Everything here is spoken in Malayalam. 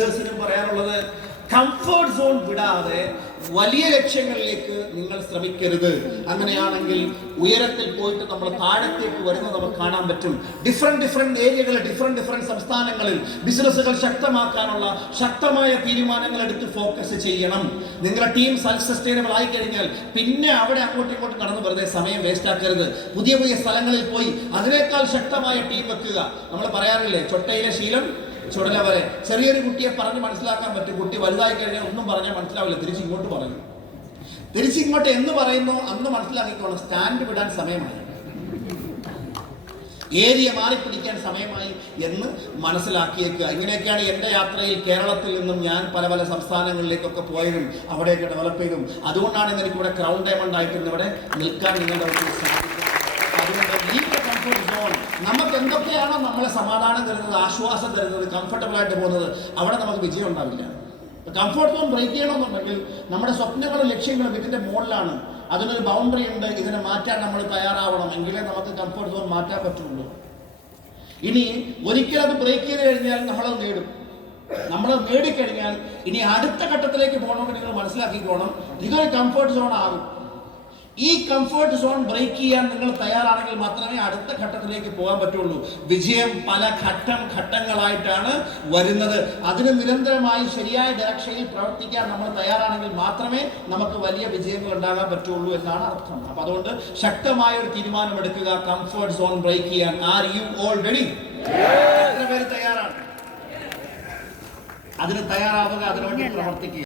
ലീഡേഴ്സിനും പറയാനുള്ളത്, കംഫർട്ട് സോൺ വിടാതെ വലിയ ലക്ഷ്യങ്ങളിലേക്ക് നിങ്ങൾ ശ്രമിക്കരുത്. അങ്ങനെയാണെങ്കിൽ ഉയരത്തിൽ പോയിട്ട് നമ്മൾ താഴത്തേക്ക് വരുന്നത് നമുക്ക് കാണാൻ പറ്റും. ഡിഫറെന്റ് ഏരിയകളിൽ ഡിഫറെന്റ് സംസ്ഥാനങ്ങളിൽ ബിസിനസ്സുകൾ ശക്തമാക്കാനുള്ള ശക്തമായ തീരുമാനങ്ങൾ എടുത്ത് ഫോക്കസ് ചെയ്യണം. നിങ്ങളുടെ ടീം സെൽഫ് സസ്റ്റൈനബിൾ ആയി കഴിഞ്ഞാൽ പിന്നെ അവിടെ അങ്ങോട്ടും ഇങ്ങോട്ടും നടന്ന് വെറുതെ സമയം വേസ്റ്റ് ആക്കരുത്. പുതിയ പുതിയ സ്ഥലങ്ങളിൽ പോയി അതിനേക്കാൾ ശക്തമായ ടീം വെക്കുക. നമ്മൾ പറയാറില്ലേ, ചൊട്ടയിലെ ശീലം ചുടല വരെ. ചെറിയൊരു കുട്ടിയെ പറഞ്ഞ് മനസ്സിലാക്കാൻ പറ്റും. കുട്ടി വലുതായി കഴിഞ്ഞാൽ ഒന്നും പറഞ്ഞാൽ മനസ്സിലാവില്ല, തിരിച്ചിങ്ങോട്ട് പറയും. തിരിച്ചിങ്ങോട്ട് എന്ന് പറയുന്നു അന്ന് മനസ്സിലാക്കിക്കോളാം, സ്റ്റാൻഡ് വിടാൻ സമയമായി, ഏരിയ മാറിപ്പിടിക്കാൻ സമയമായി എന്ന് മനസ്സിലാക്കിയേക്കുക. ഇങ്ങനെയൊക്കെയാണ് എൻ്റെ യാത്രയിൽ കേരളത്തിൽ നിന്നും ഞാൻ പല പല സംസ്ഥാനങ്ങളിലേക്കൊക്കെ പോയതും അവിടെയൊക്കെ ഡെവലപ്പ് ചെയ്തും. അതുകൊണ്ടാണ് എനിക്കിവിടെ ക്രൗൺ ഡയമണ്ട് ആയിട്ട് ഇവിടെ നിൽക്കാൻ നിങ്ങളുടെ സാധിക്കും. അതുകൊണ്ട് ഈ കംഫർട്ട് സോൺ, നമുക്ക് എന്തൊക്കെയാണോ നമ്മളെ സമാധാനം തരുന്നത്, ആശ്വാസം തരുന്നത്, കംഫർട്ടബിൾ ആയിട്ട് പോകുന്നത്, അവിടെ നമുക്ക് വിജയം ഉണ്ടാവില്ല. കംഫർട്ട് സോൺ ബ്രേക്ക് ചെയ്യണമെന്നുണ്ടെങ്കിൽ നമ്മുടെ സ്വപ്നങ്ങളും ലക്ഷ്യങ്ങളും ഇതിൻ്റെ മുകളിലാണ്. അതിനൊരു ബൗണ്ടറി ഉണ്ട്. ഇതിനെ മാറ്റാൻ നമ്മൾ തയ്യാറാവണം. എങ്കിലേ നമുക്ക് കംഫർട്ട് സോൺ മാറ്റാൻ പറ്റുള്ളൂ. ഇനി ഒരിക്കലും അത് ബ്രേക്ക് ചെയ്ത് കഴിഞ്ഞാൽ നമ്മളത് നേടും. നമ്മൾ നേടിക്കഴിഞ്ഞാൽ ഇനി അടുത്ത ഘട്ടത്തിലേക്ക് പോകണമെങ്കിൽ നിങ്ങൾ മനസ്സിലാക്കിക്കോണം, ഇതൊരു കംഫർട്ട് സോൺ ആകും. ഈ കംഫർട്ട് സോൺ ബ്രേക്ക് ചെയ്യാൻ നിങ്ങൾ തയ്യാറാണെങ്കിൽ മാത്രമേ അടുത്ത ഘട്ടത്തിലേക്ക് പോകാൻ പറ്റുള്ളൂ. വിജയം പല ഘട്ടങ്ങളായിട്ടാണ് വരുന്നത്. അതിന് നിരന്തരമായി ശരിയായ ഡയറക്ഷനിൽ പ്രവർത്തിക്കാൻ നമ്മൾ തയ്യാറാണെങ്കിൽ മാത്രമേ നമുക്ക് വലിയ വിജയങ്ങൾ ഉണ്ടാകാൻ പറ്റുള്ളൂ എന്നാണ് അർത്ഥം. അപ്പൊ അതുകൊണ്ട് ശക്തമായ ഒരു തീരുമാനമെടുക്കുക, കംഫർട്ട് സോൺ ബ്രേക്ക് ചെയ്യാൻ. Are you all ready? എത്ര പേര് തയ്യാറാണ്? അതിന് തയ്യാറാവുക, അതിനുവേണ്ടി പ്രവർത്തിക്കുക.